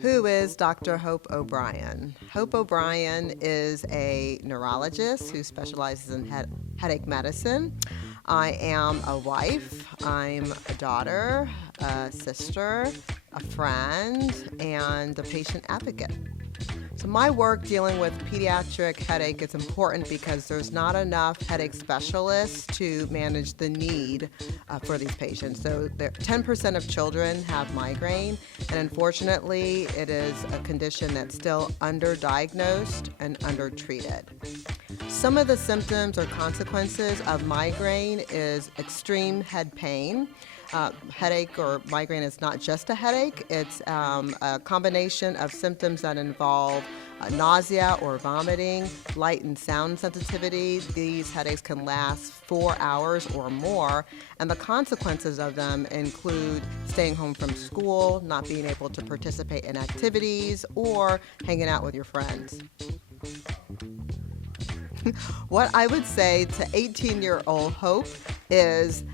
Who is Dr. Hope O'Brien? Hope O'Brien is a neurologist who specializes in headache medicine. I am a wife, I'm a daughter, a sister, a friend, and a patient advocate. So my work dealing with pediatric headache is important because there's not enough headache specialists to manage the need for these patients. So 10% of children have migraine, and unfortunately it is a condition that's still underdiagnosed and undertreated. Some of the symptoms or consequences of migraine is extreme head pain. Headache or migraine is not just a headache, it's a combination of symptoms that involve nausea or vomiting, light and sound sensitivity. These headaches can last 4 hours or more, and the consequences of them include staying home from school, not being able to participate in activities, or hanging out with your friends. What I would say to 18-year-old Hope is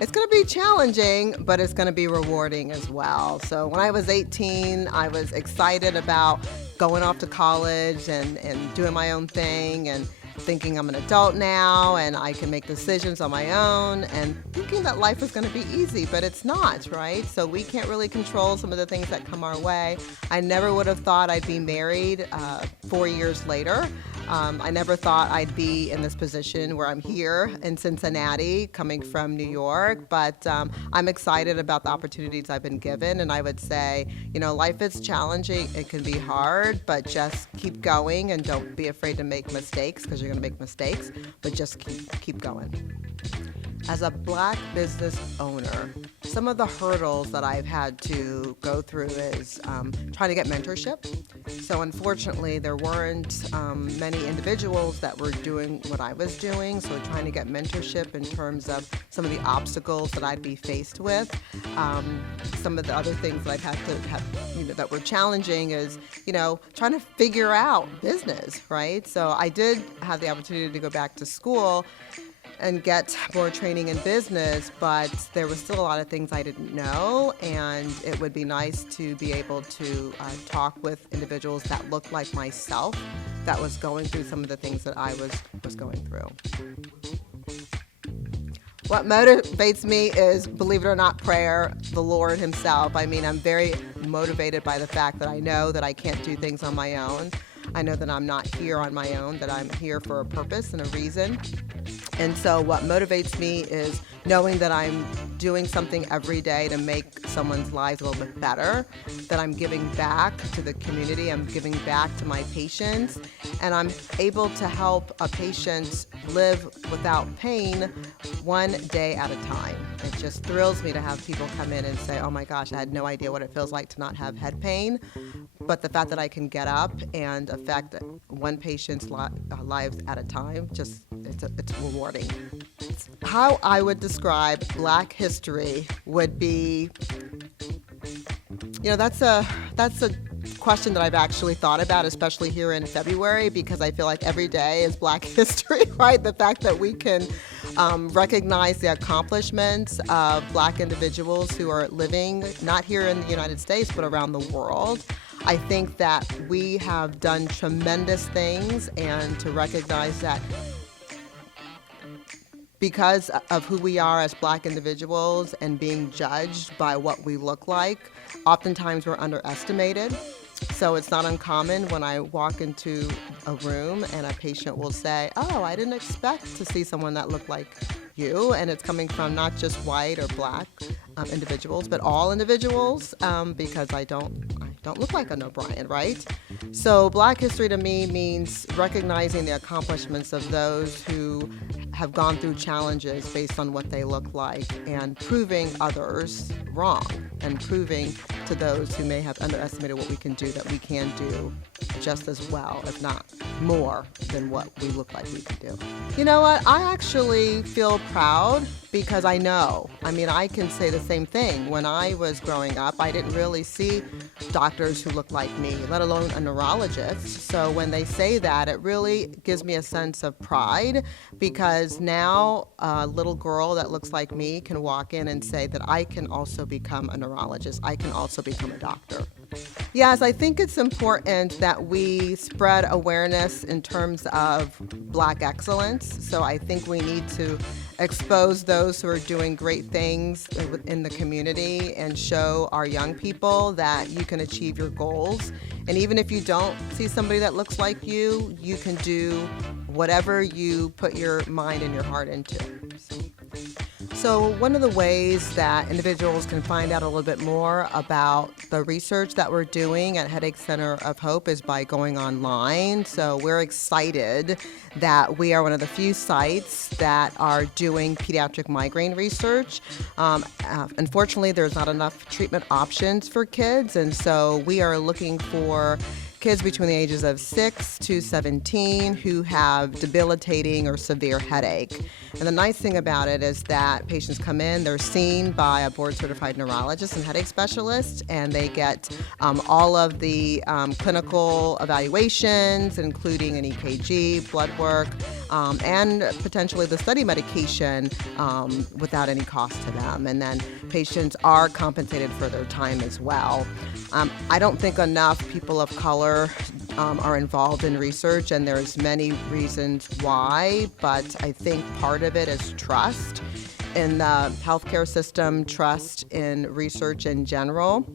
it's going to be challenging, but it's going to be rewarding as well. So when I was 18, I was excited about going off to college and doing my own thing and thinking I'm an adult now and I can make decisions on my own and thinking that life is going to be easy, but it's not, right? So we can't really control some of the things that come our way. I never would have thought I'd be married 4 years later. I never thought I'd be in this position where I'm here in Cincinnati, coming from New York, but I'm excited about the opportunities I've been given, and I would say, life is challenging, it can be hard, but just keep going and don't be afraid to make mistakes, because you're going to make mistakes, but just keep going. As a Black business owner, some of the hurdles that I've had to go through is trying to get mentorship. So unfortunately, there weren't many individuals that were doing what I was doing, so trying to get mentorship in terms of some of the obstacles that I'd be faced with. Some of the other things that I've had to have, that were challenging is, trying to figure out business, right? So I did have the opportunity to go back to school and get more training in business, but there was still a lot of things I didn't know, and it would be nice to be able to talk with individuals that looked like myself, that was going through some of the things that I was going through. What motivates me is, believe it or not, prayer, the Lord himself. I'm very motivated by the fact that I know that I can't do things on my own. I know that I'm not here on my own, that I'm here for a purpose and a reason. And so what motivates me is knowing that I'm doing something every day to make someone's lives a little bit better, that I'm giving back to the community, I'm giving back to my patients, and I'm able to help a patient live without pain one day at a time. It just thrills me to have people come in and say, oh my gosh, I had no idea what it feels like to not have head pain. But the fact that I can get up and affect one patient's lives at a time, it's rewarding. How I would describe Black history would be, that's a question that I've actually thought about, especially here in February, because I feel like every day is Black history, right? The fact that we can recognize the accomplishments of Black individuals who are living not here in the United States, but around the world. I think that we have done tremendous things, and to recognize that because of who we are as Black individuals and being judged by what we look like, oftentimes we're underestimated. So it's not uncommon when I walk into a room and a patient will say, oh, I didn't expect to see someone that looked like you. And it's coming from not just white or Black individuals, but all individuals, because I don't look like an O'Brien, right? So Black history to me means recognizing the accomplishments of those who have gone through challenges based on what they look like, and proving others wrong, and proving to those who may have underestimated what we can do that we can do just as well, if not more, than what we look like we can do. You know what? I actually feel proud because I know. I can say the same thing. When I was growing up, I didn't really see doctors who looked like me, let alone a neurologist. So when they say that, it really gives me a sense of pride, because now a little girl that looks like me can walk in and say that I can also become a neurologist. I can also become a doctor. Yes, I think it's important that we spread awareness in terms of Black excellence. So I think we need to expose those who are doing great things in the community and show our young people that you can achieve your goals. And even if you don't see somebody that looks like you can do whatever you put your mind and your heart into. So one of the ways that individuals can find out a little bit more about the research that we're doing at Headache Center of Hope is by going online. So we're excited that we are one of the few sites that are doing pediatric migraine research. Unfortunately, there's not enough treatment options for kids, and so we are looking for kids between the ages of 6 to 17 who have debilitating or severe headache. And the nice thing about it is that patients come in, they're seen by a board-certified neurologist and headache specialist, and they get all of the clinical evaluations, including an EKG, blood work, and potentially the study medication without any cost to them. And then patients are compensated for their time as well. I don't think enough people of color are involved in research, and there's many reasons why, but I think part of it is trust in the healthcare system, trust in research in general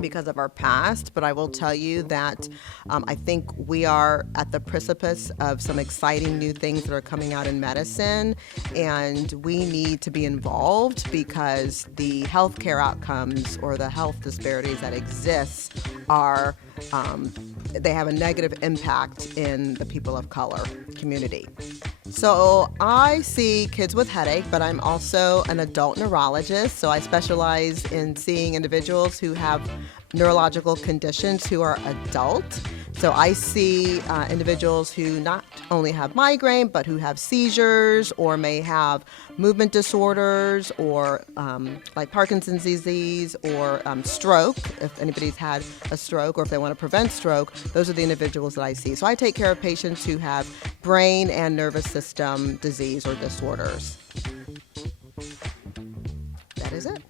because of our past. But I will tell you that I think we are at the precipice of some exciting new things that are coming out in medicine, and we need to be involved because the healthcare outcomes or the health disparities that exist are they have a negative impact in the people of color community. So I see kids with headache, but I'm also an adult neurologist. So I specialize in seeing individuals who have neurological conditions who are adult. So I see individuals who not only have migraine, but who have seizures or may have movement disorders or like Parkinson's disease or stroke, if anybody's had a stroke or if they want to prevent stroke. Those are the individuals that I see. So I take care of patients who have brain and nervous system disease or disorders. That is it.